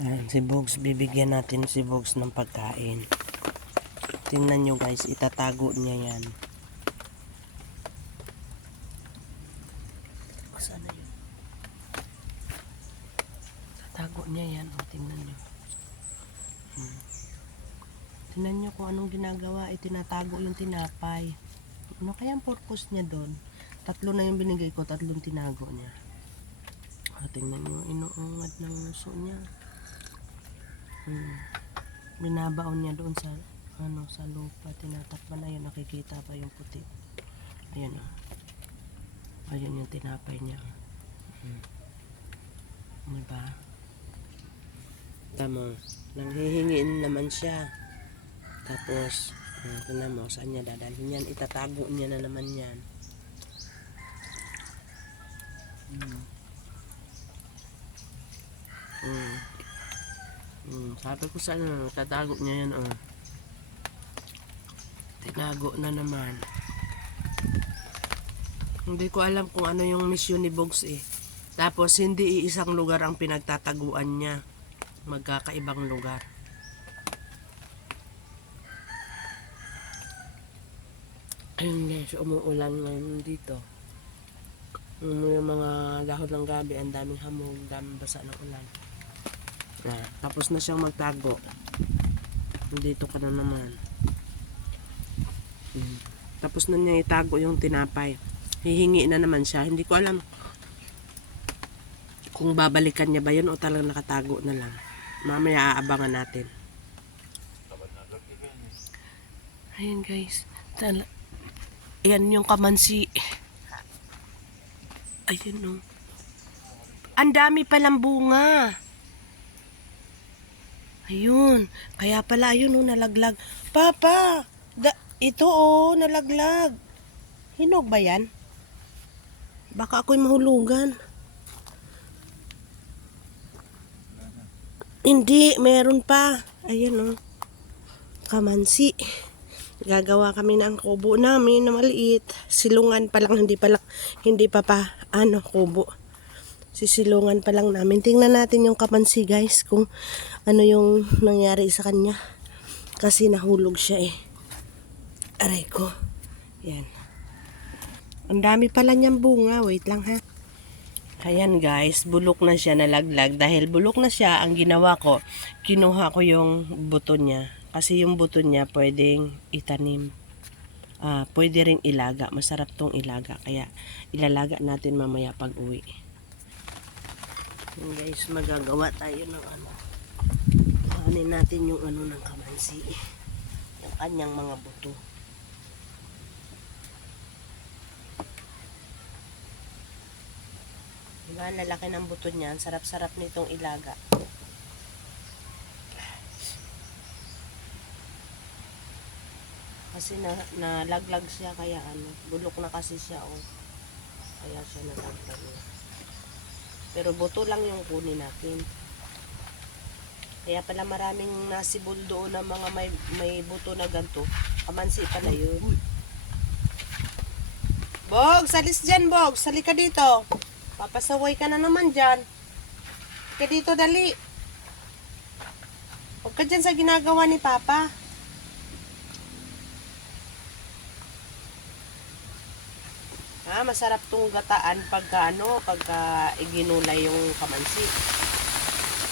Si Bugs, bibigyan natin si Bugs ng pagkain. Tingnan nyo guys, itatago niya yan. Saan na yun? Tatago niya yan. O, tingnan nyo. Tingnan nyo kung anong ginagawa. Tinatago yung tinapay. Ano kaya ang purpose niya doon? 3 na yung binigay ko, 3 tinago niya. O, tingnan nyo, inuungad ng uso niya. Binabaon niya doon sa sa lupa, tinatakpan. Ayun, nakikita pa yung puti. Ayun o. Ayun yung tinapay niya. Diba? Tama. Nanghihingiin naman siya. Tapos, tingnan mo, saan niya dadalhin yan? Itatago niya na naman yan. Sabi ko sa tatago niya yan, oh. Tinago na naman. Hindi ko alam kung ano yung misyon ni Bugs eh. Tapos hindi iisang lugar ang pinagtataguan niya. Magkakaibang lugar. Ayun guys, umuulan ngayon dito. Yung mga dahon ng gabi, ang daming hamog, daming basa ng ulan. Tapos na siyang magtago. Dito ka na naman. Tapos na niya itago yung tinapay. Hihingi na naman siya. Hindi ko alam kung babalikan niya ba yun o talagang nakatago na lang. Mamaya aabangan natin. Ayan guys. Ayan yung kamansi. Ayun o. Ang dami palang bunga. Ayun. Kaya pala ayun o, nalaglag. Papa! Ito o, nalaglag. Hinog ba yan? Baka ako'y mahulugan. Hindi, meron pa. Ayan o. Kamansi. Gagawa kami ng kubo namin na maliit. Silungan pa lang, hindi pa kubo. Sisilungan pa lang namin. Tingnan natin yung kamansi guys, kung ano yung nangyari sa kanya. Kasi nahulog siya eh. Aray ko. Yan. Ang dami pala niyang bunga. Wait lang ha. Ayan guys, bulok na siya, nalaglag. Dahil bulok na siya, ang ginawa ko, kinuha ko yung buto niya. Kasi yung buto niya pwedeng itanim. Pwede ring ilaga. Masarap tong ilaga. Kaya ilalaga natin mamaya pag uwi. Ayan guys, magagawa tayo ng kuhanin natin yung ng kamansi. Yung kanyang mga buto. Diba, lalaki ng buto niya. Sarap-sarap nitong ilaga. Kasi nalaglag siya, kaya bulok na kasi siya, oh. Kaya siya nalaglag. Pero buto lang yung kunin natin. Kaya pala maraming nasibol doon ng mga may buto na ganito. Kamansi pala yun. Bog, salis dyan, Bog. Sali ka dito. Papasaway ka na naman dyan. Ka dito, dali. Huwag ka dyan sa ginagawa ni Papa. Masarap tong gataan pagka iginulay yung kamansi.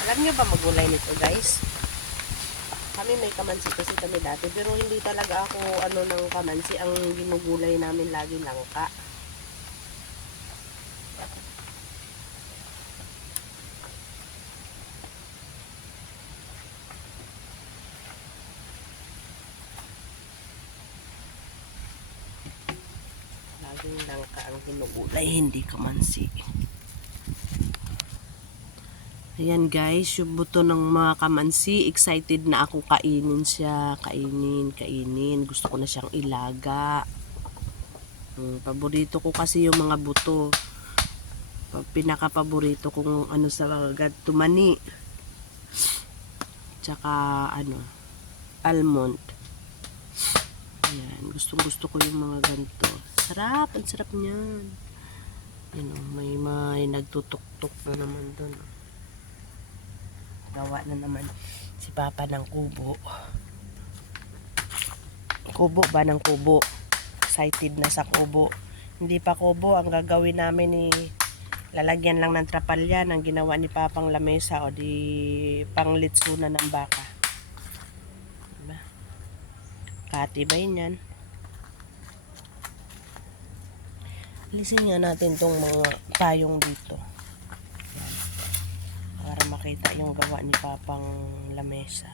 Alam nyo ba magulay nito guys? Kami may kamansi kasi kami dati, pero hindi talaga ako ng kamansi. Ang ginugulay namin lagi langka. Laging langka ang ginugulay, hindi kamansi. Ayan guys, yung buto ng mga kamansi, excited na ako kainin siya. Kainin. Gusto ko na siyang ilaga. Paborito ko kasi yung mga buto. Pinaka-paborito kong sa ganto, mani. Tsaka almond. Ayan, gusto ko yung mga ganito. Sarap, ang sarap niyan. May nagtutok-tok na naman doon. gagawa na naman si Papa ng kubo. Kubo ba ng kubo? Excited na sa kubo. Hindi pa kubo, ang gagawin namin lalagyan lang ng trapalya ang ginawa ni Papang lamesa o di panglitsunan ng baka. Diba? Katibay niyan. Alisin nga natin tong mga payong dito. Yan. Para makita yung gawa ni Papang lamesa.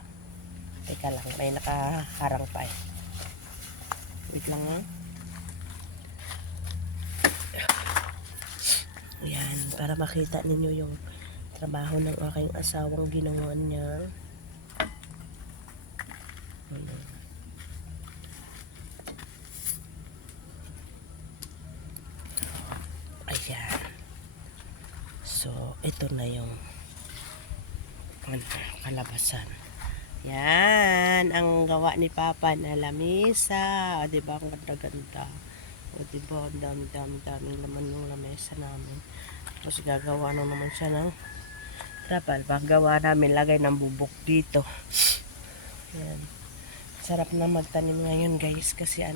Teka lang, may nakaharang pa eh. Wait lang ha. Ayan, para makita ninyo yung trabaho ng aking asawang ginawa niya. Ayan. So, ito na yung kalabasan. Yan, ang gawa ni Papa na lamesa. O, diba, ang ganda-ganda. O, diba, ang dami-daming laman yung lamesa namin. Tapos, gagawa na naman siya ng trapal. Paggawa namin, lagay ng bubok dito. Yan. Sarap na magtanim ngayon, guys, kasi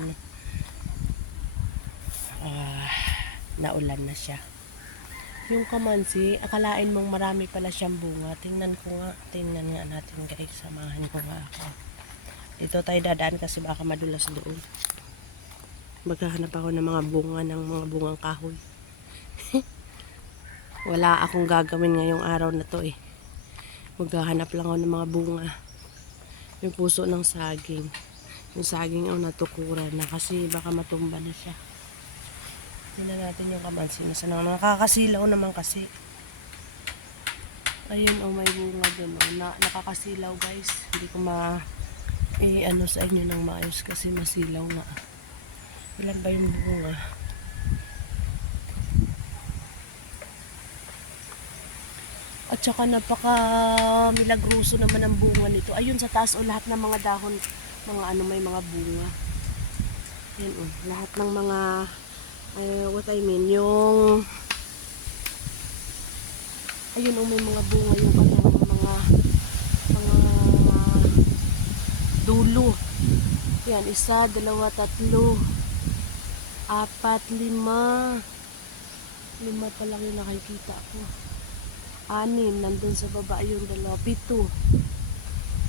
naulan na siya. Yung kamansi, akalain mong marami pala siyang bunga. Tingnan nga natin, guys. Samahan ko nga ako. Dito tayo dadaan kasi baka madulas doon. Maghahanap ako ng mga bunga ng mga bungang kahoy. Wala akong gagawin ngayong araw na to eh. Maghahanap lang ako ng mga bunga. Yung puso ng saging. Yung saging ang natukuran na kasi baka matumba na siya. Tingnan natin yung kamansi na sana. Nakakasilaw naman kasi. Ayun, may bunga dun. Nakakasilaw, guys. Hindi ko sa inyo ng maayos kasi masilaw nga. Ilan ba yung bunga? At saka napaka-milagruso naman ang bunga nito. Ayun sa taas lahat ng mga dahon, may mga bunga. Yan lahat ng mga what I mean, yung ayun may mga bunga yung kanyang mga dulo. Yan, 1, 2, 3, 4, 5. 5 pa lang yung nakikita ko. 6, nandun sa baba yung 2, 7.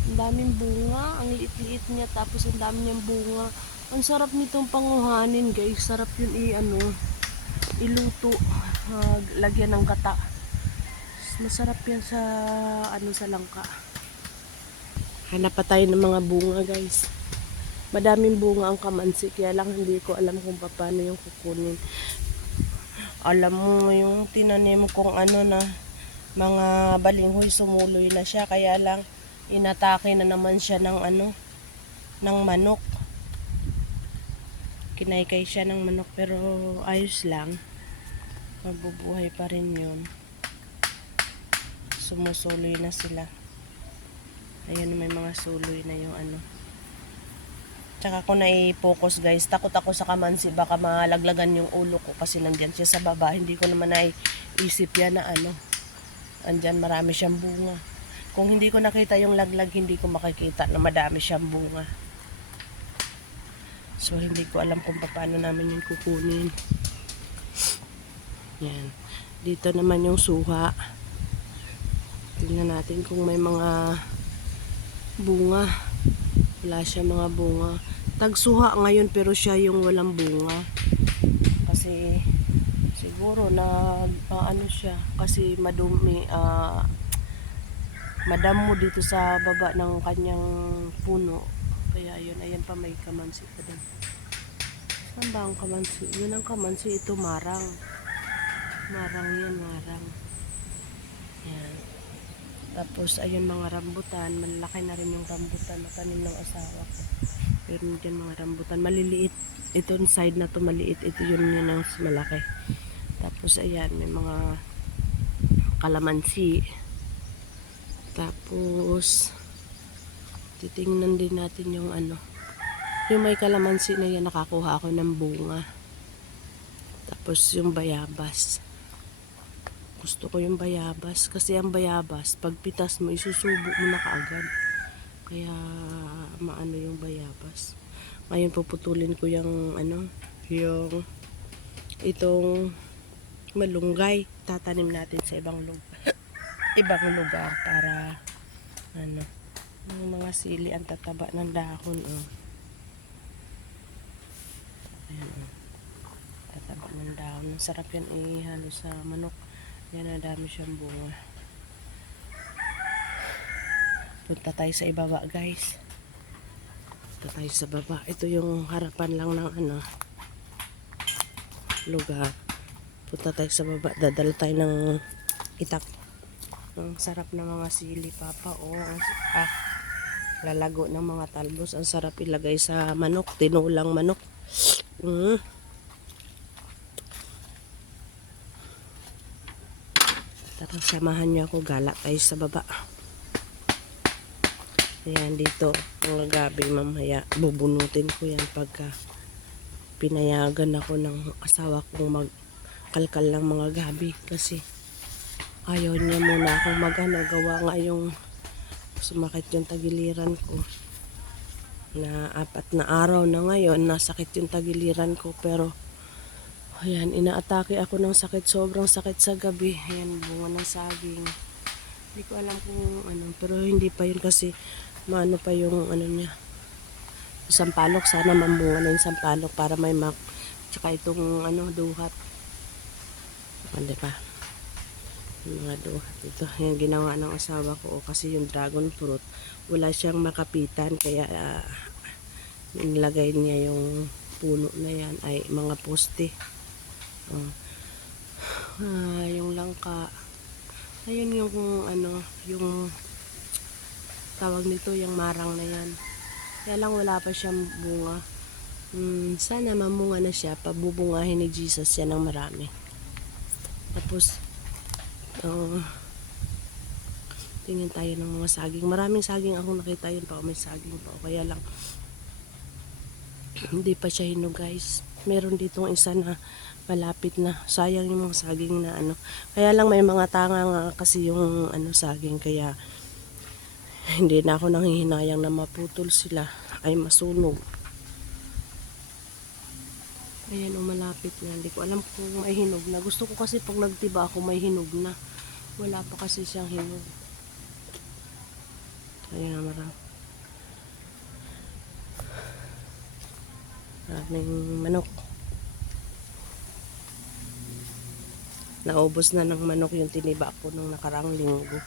Ang daming bunga, ang liit-liit niya, tapos ang dami niyang bunga. Ang sarap nitong panguhanin, guys. Sarap yun iluto, lagyan ng gata. Masarap yan sa sa langka. Hanap pa tayo ng mga bunga, guys. Madaming bunga ang kamansi, kaya lang hindi ko alam kung paano yung kukunin. Alam mo yung tinanim kong na mga balinghoy, sumuloy na siya, kaya lang inatake na naman siya ng ng manok. Kinaykay siya ng manok, pero ayos lang, mabubuhay pa rin yun. Sumusuloy na sila. Ayun, may mga suloy na yung Tsaka ko na-focus, guys, takot ako sa kamansi, baka malaglagan yung ulo ko kasi nandyan siya sa baba. Hindi ko naman naisip yan na andyan marami siyang bunga. Kung hindi ko nakita yung laglag, hindi ko makikita na madami siyang bunga. So, hindi ko alam kung paano namin yung kukunin. Yan. Dito naman yung suha. Tingnan natin kung may mga bunga. Wala siya mga bunga. Tagsuha ngayon pero siya yung walang bunga. Kasi siguro na siya. Kasi madumi, madamo dito sa baba ng kanyang puno. Kaya yun, ayan pa may kamansi pa din. Saan ba ang kamansi? Yun ang kamansi, ito marang. Marang yan, marang. Yan. Tapos ayun mga rambutan, malaki na rin yung rambutan na tanim ng asawa ko. Pero dyan mga rambutan, maliliit. Ito yung side na to maliit, ito yun ang malaki. Tapos ayan, may mga kalamansi. Tapos titingnan din natin yung yung may kalamansi na yan, nakakuha ako ng bunga. Tapos yung bayabas. Gusto ko yung bayabas. Kasi ang bayabas, pag pitas mo, isusubo mo na kaagad. Kaya maano yung bayabas. Ngayon puputulin ko yung yung itong malunggay. Tatanim natin sa ibang lugar. Ibang lugar para yung mga sili ang tataba ng dahon. Ayan, tataba ng dahon. Sarap yan ihalo sa manok. Yan, na dami siyang bunga. Punta tayo sa ibaba, guys. Punta tayo sa baba. Ito yung harapan lang ng lugar. Punta tayo sa baba. Dadala tayo ng itak. Ang sarap ng mga sili, Papa. Lalago ng mga talbos. Ang sarap ilagay sa manok. Tinulang manok. Tara, samahan niyo ako. Gala tayo sa baba. Ayan, dito. Mga gabi mamaya. Bubunutin ko yan pagka pinayagan ako ng asawa kong magkalkal ng mga gabi. Kasi ayaw niya muna akong gawa nga yung sumakit yung tagiliran ko. Na 4 na araw na ngayon, nasakit yung tagiliran ko. Pero ayan, inaatake ako ng sakit. Sobrang sakit sa gabi. Ayan, bunga ng saging. Hindi ko alam kung pero hindi pa yun kasi maano pa yung niya. Sampalok, sana mamunga na yung sampalok para may tsaka itong duhat. Hindi pa. Yung mga duhat. Ito, yung ginawa ng asawa ko. Kasi yung dragon fruit, wala siyang makapitan. Kaya nilagay niya yung puno na yan ay mga poste. Yung langka. Ayun yung yung tawag nito, yung marang na yan. Kaya lang wala pa siyang bunga. Sana mamunga na siya. Pabubungahin ni Jesus yan ng marami. Tapos tingin tayo ng mga saging. Maraming saging akong nakita, yun pa may saging pa. Kaya lang hindi pa siya hinog, guys. Meron ditong isa na malapit na. Sayang yung mga saging na Kaya lang may mga tanga nga kasi yung saging. Kaya hindi na ako nanghihinayang na maputol sila ay masunog. Ayan, malapit na. Hindi ko alam kung may hinog na. Gusto ko kasi pag nagtiba ako may hinog na. Wala pa kasi siyang hinog. Ayan, maraming manok. Naubos na ng manok yung tiniba ko nung nakarang linggo.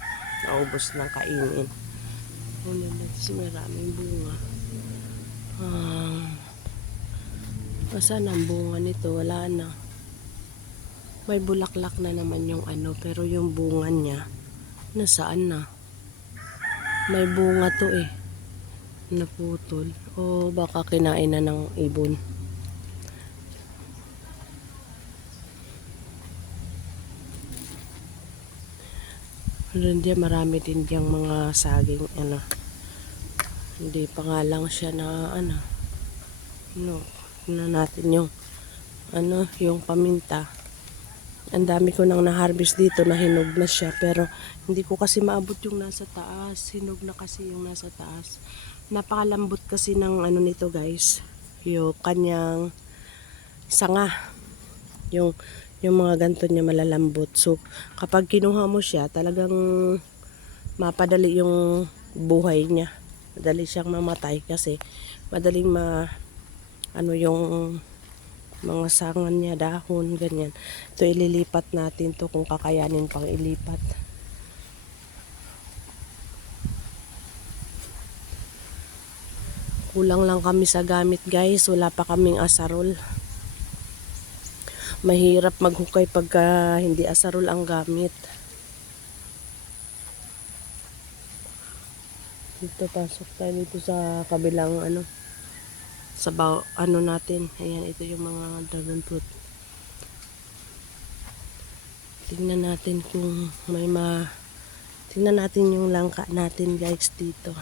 Naubos ng kainin. Maraming bunga. Saan ang bunga nito? Wala na. May bulaklak na naman yung pero yung bunga niya nasaan na? May bunga to naputol. O baka kinain na ng ibon. Marami din diyang mga saging hindi pa nga lang siya na natin yung yung paminta. Ang dami ko nang na-harvest dito na hinog na siya, pero hindi ko kasi maabot yung nasa taas. Hinog na kasi yung nasa taas. Napakalambot kasi ng nito, guys. Yung kanyang sanga. Yung mga ganto niya malalambot. So kapag kinuha mo siya, talagang mapadali yung buhay niya. Madali siyang mamatay kasi madaling yung mga sangan niya, dahon, ganyan. Ito ililipat natin to kung kakayanin pang ilipat. Kulang lang kami sa gamit, guys. Wala pa kaming asarol. Mahirap maghukay pagka hindi asarol ang gamit. Dito, pasok tayo dito sa kabilang sa natin. Ayan, ito yung mga dragon fruit. Tingnan natin kung may tingnan natin yung langka natin, guys, dito.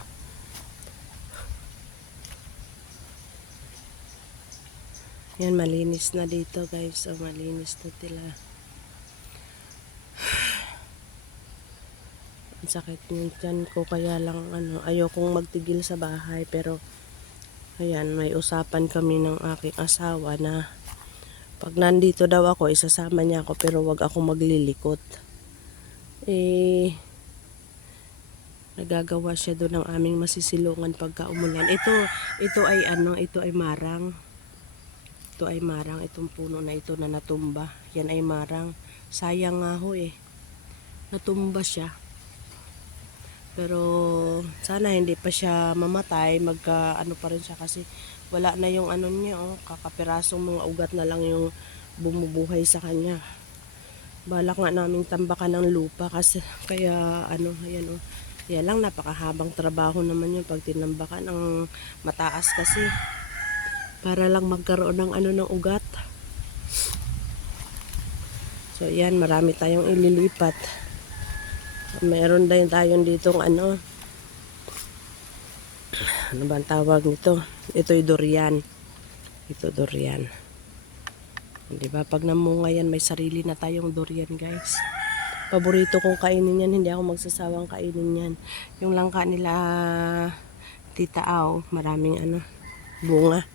Yan, malinis na dito, guys. Malinis na tila. Ang sakit ng tiyan ko, kaya lang ayokong magtigil sa bahay, pero ayan, may usapan kami ng aking asawa na pag nandito daw ako, isasama niya ako, pero wag ako maglilikot. Nagagawa siya doon ng aming masisilungan pagka umulan. Ito ay marang. Ito ay marang, itong puno na ito na natumba. Yan ay marang. Sayang nga ho natumba siya. Pero sana hindi pa siya mamatay, pa rin siya kasi wala na yung niya, kakapirasong mga ugat na lang yung bumubuhay sa kanya. Balak nga namin tambakan ng lupa kasi kaya ayan kaya lang napakahabang trabaho naman yun pag tinambakan ng mataas kasi para lang magkaroon ng ng ugat. So yan, marami tayong ililipat. Meron din tayong ditong ano ba ang tawag nito? Ito'y durian. Ito durian. Di ba? Pag namunga yan, may sarili na tayong durian, guys. Paborito kong kainin yan. Hindi ako magsasawang kainin yan. Yung langka nila Tita Au, maraming bunga.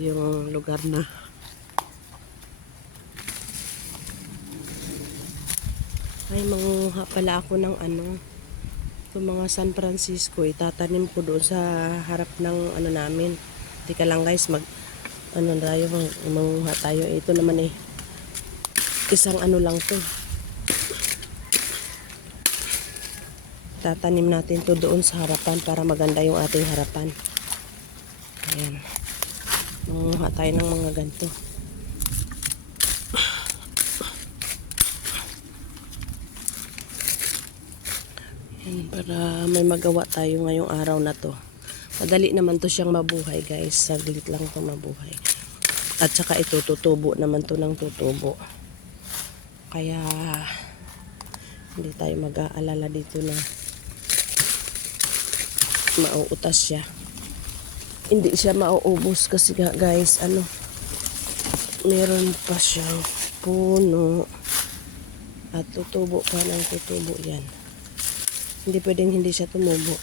Yung lugar na ay manguha pala ako ng itong mga San Francisco, itatanim ko doon sa harap ng namin. Tika lang guys, tayo, manguha tayo. Ito naman isang lang to. Tatanim natin to doon sa harapan para maganda yung ating harapan. Ayan. Manguha tayo ng mga ganito. Ayan, para may magawa tayo ngayong araw na to. Madali naman to siyang mabuhay, guys. Saglit lang to mabuhay. At saka ito, tutubo naman to ng tutubo. Kaya hindi tayo mag-aalala dito na mauutas siya. Hindi siya mauubos kasi guys, meron pa siyang puno at tutubo pa ng tutubo yan. Hindi pwedeng hindi siya tumubo.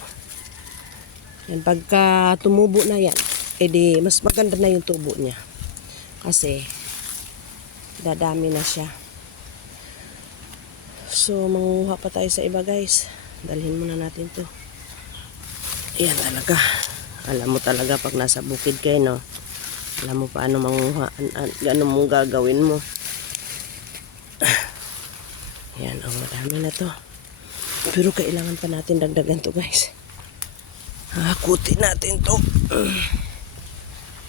Yan, pagka tumubo na yan, edi mas maganda na yung tubo niya. Kasi dadami na siya. So, manguha pa tayo sa iba, guys. Dalhin muna natin to. Yan talaga. Alam mo talaga pag nasa bukid kayo, no? Alam mo paano manguha. Ano mong gagawin mo. Yan, madami na to. Pero kailangan pa natin dagdagan to, guys. Hakutin natin to.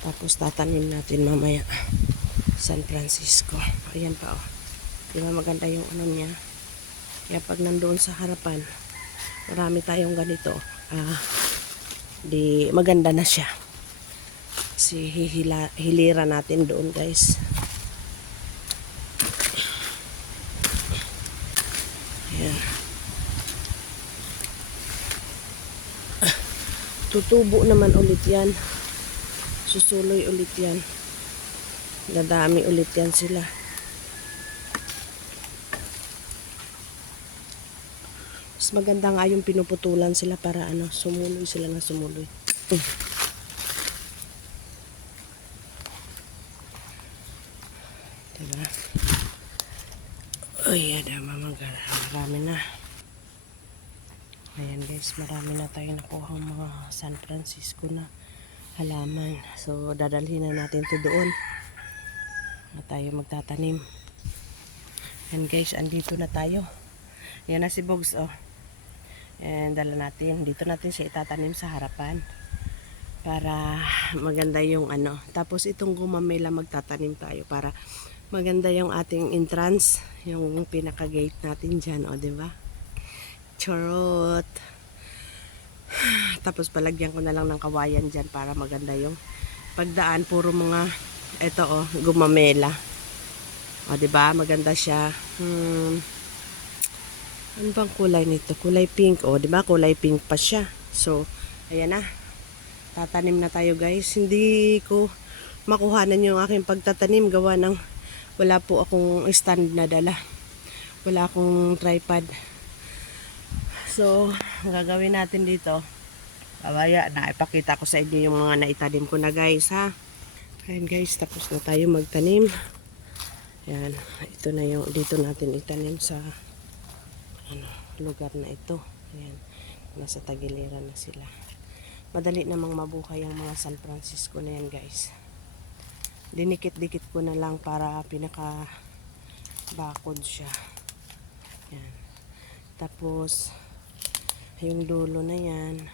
Tapos tatanim natin mamaya. San Francisco. Ayan pa, Diba maganda yung niya? Kaya pag nandoon sa harapan, marami tayong ganito. Di maganda na siya. Kasi hilira natin doon, guys. Ayan. Tutubo naman ulit yan. Susuloy ulit yan. Dadami ulit yan sila. Mas maganda nga yung pinuputulan sila para sumuloy sila na sumuloy. Diba? Ay, marami na. Ayan guys, marami na tayo nakuha mga San Francisco na halaman. So, dadalhin na natin to doon na tayo magtatanim. Ayan guys, andito na tayo. Yan na si Bogs, And dala natin. Dito natin siya itatanim sa harapan. Para maganda yung Tapos itong gumamela magtatanim tayo para maganda yung ating entrance. Yung pinaka-gate natin dyan, diba? Charot. Tapos palagyan ko na lang ng kawayan dyan para maganda yung pagdaan. Puro mga, gumamela. Diba? Maganda siya. Ano bang kulay nito? Kulay pink. Diba? Kulay pink pa siya. So, ayan na. Tatanim na tayo, guys. Hindi ko makuhanan yung aking pagtatanim. Gawa ng wala po akong stand na dala. Wala akong tripod. So, ang gagawin natin dito, babaya na ipakita ko sa inyo yung mga naitanim ko na guys ha. Ayan guys, tapos na tayo magtanim. Ayan, ito na yung dito natin itanim sa lugar na ito. Ayan, nasa tagiliran na sila. Madali namang mabuhay ang mga San Francisco na yan guys. Dinikit-dikit ko na lang para pinaka bakod siya. Ayan. Tapos yung dulo na yan,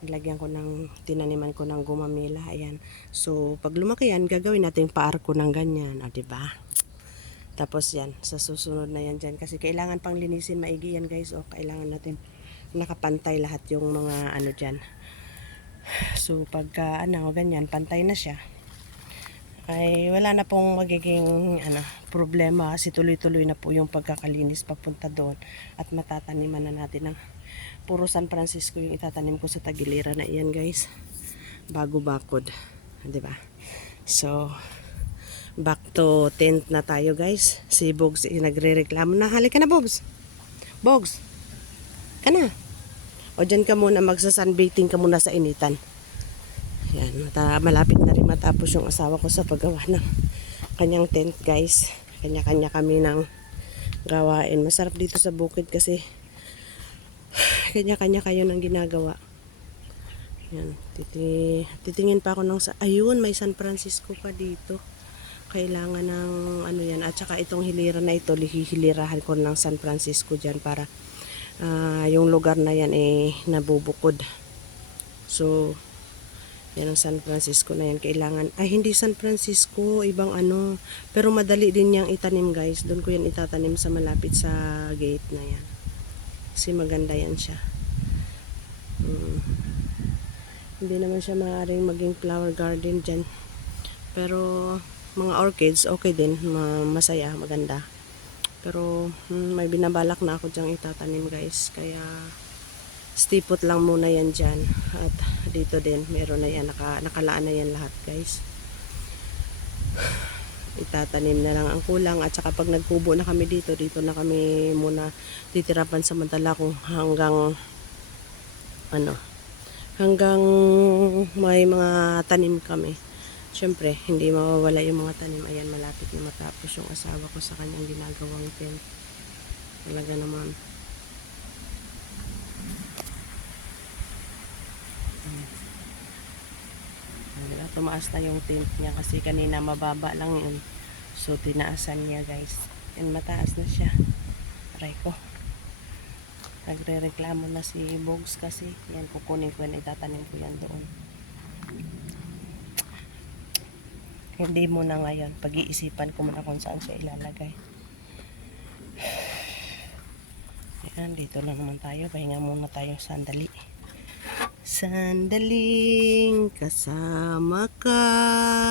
nilagyan ko ng, tinaniman ko ng gumamela. Ayan. So, pag lumaki yan, gagawin natin paarko ng ganyan. O, diba? Tapos yan, sa susunod na yan dyan. Kasi kailangan pang linisin maigi yan guys. O, kailangan natin nakapantay lahat yung mga ano dyan. So, pagka ganyan, pantay na siya, ay wala na pong magiging problema kasi tuloy-tuloy na po yung pagkakalinis papunta doon at matataniman na natin ng puro San Francisco yung itatanim ko sa tagiliran na iyan guys, bago bakod, diba? So back to tent na tayo guys. Si Bogs nagre-reklamo na. Halika na Bogs, Bogs ka na, o dyan ka muna, magsa-sunbathing ka muna sa initan. Yan, malapit na rin matapos yung asawa ko sa paggawa ng kanyang tent guys. Kanya-kanya kami ng gawain. Masarap dito sa bukid kasi kanya-kanya kayo ng ginagawa. Yan, titingin pa ako ng ayun, may San Francisco pa dito. Kailangan ng yan. At saka itong hilira na ito, hihilirahan ko ng San Francisco dyan para yung lugar na yan nabubukod. So yan ang San Francisco na yan. Kailangan, hindi San Francisco, ibang pero madali din niyang itanim guys. Doon ko yan itatanim sa malapit sa gate na yan. Kasi maganda yan siya. Hindi naman siya maaaring maging flower garden dyan. Pero mga orchids, okay din. Masaya, maganda. Pero may binabalak na ako dyang itatanim guys. Kaya stipot lang muna yan dyan. At dito din meron na yan, nakalaan na yan lahat guys. Itatanim na lang ang kulang. At saka pag nagkubo na kami dito na kami muna titirapan sa Mantala kung hanggang hanggang may mga tanim kami. Syempre hindi mawawala yung mga tanim. Ayan, malapit na matapos yung asawa ko sa kanyang ginagawang tent. Talaga naman tumaas na yung tent niya kasi kanina mababa lang yun. So tinaasan niya guys. And mataas na siya. Aray ko. Nagre-reklamo na si Bogs kasi yan, kukunin ko yan, itatanim ko yan doon. Hindi muna ngayon. Pag-iisipan ko muna kung saan siya ilalagay. Ayan, dito na naman tayo. Pahinga muna tayo sandali. Sandaling kasama ka.